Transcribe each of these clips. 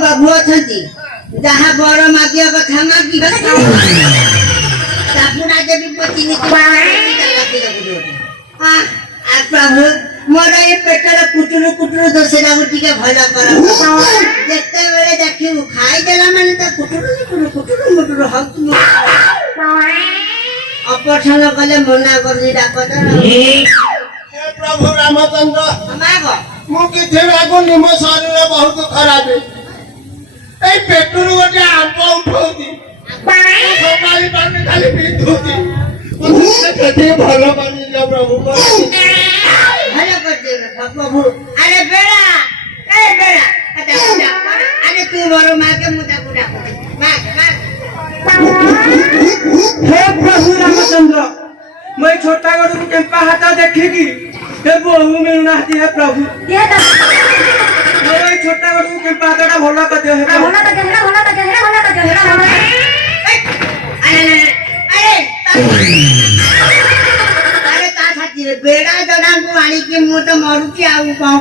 प्रभु अछंती जहाँ बड़ मागिया कथा मागी सापुना देवी पति प्रभु मोर ये पेटर कुटुरु कुटुरु दोसरा गुटिके भला कर जत्ते बेले देखिबु खाई देला माने त कुटुरु कुटुरु कुटुरु मुटुरु हक अपठन कले मना करनी डाकत हे प्रभु रामचंद्र मागो मु किथे लागो निमो शरीर बहुत खराब ए पेटुरु गोटे आंप उठौती सकाळी पानी खाली पीथुती कथे भलो करी जा प्रभु भलो कर दे प्रभु अरे बेड़ा अरे तू बरो मां के मुदा कुडा माग हे प्रभु रामचंद्र मैं छोटा गड़ू केम्पा हाथ देखेगी हे बहु मिलुनाती है प्रभु मैं छोटा गड़ू केम्पा हाथटा भला कर दे भला कर अरे ता साथी रे बेड़ा जडा को आनी के मु तो मरुची आउ पाऊ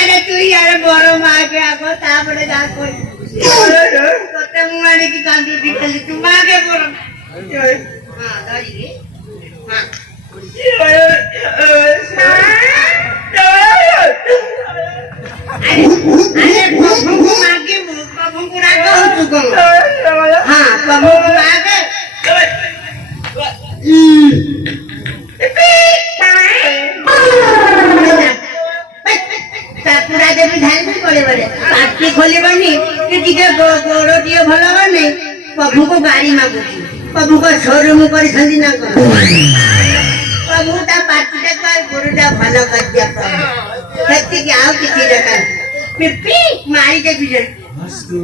अरे तू यार बरो मां के आको ता बड़े जा कोई तते मु आनी की कांदी दिखली तू मां के बरो हां दाई रे हां अरे प्रभु को मांगे प्रभु को राग हो चुको हां प्रभु को मांगे पूरा देवी ढाल भी पड़े बड़े पार्टी खोली बनी कि टिके गोरो दियो भलो बने प्रभु को गाड़ी मांगुची प्रभु को शोरूम कर संदी ना कर प्रभु ता पार्टी ता कर गोरोटा भलो कर दिया प्रभु खेती के आओ किसी रखा पिप्पी मारी के बिजल हस्तु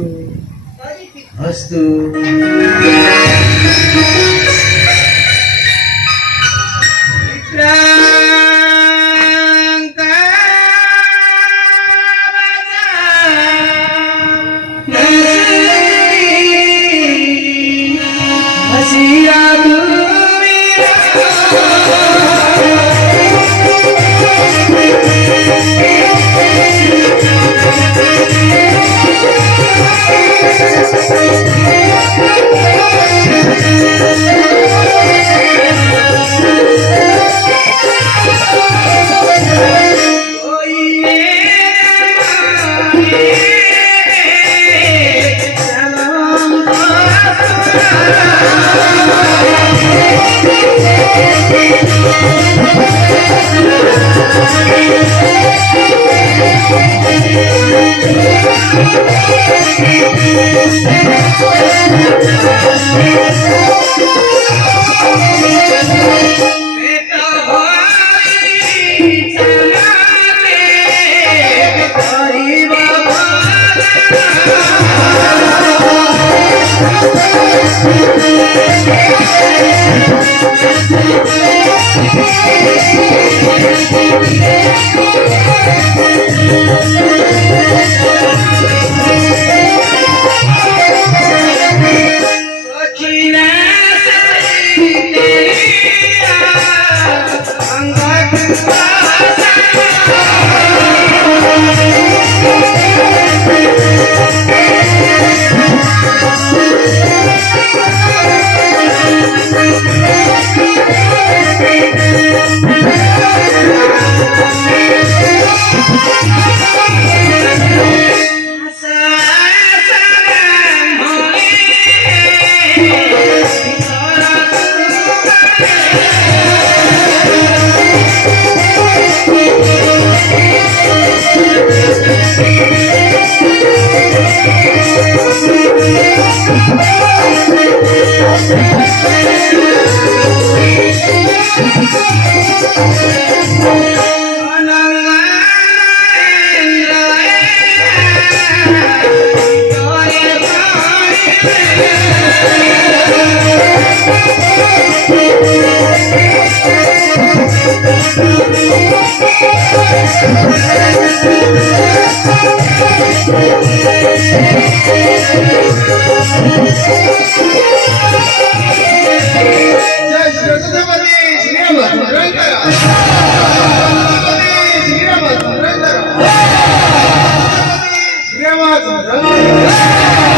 जय छत्रपती श्रीराम रंगरा छत्रपती श्रीराम रंगरा छत्रपती श्रीराम रंगरा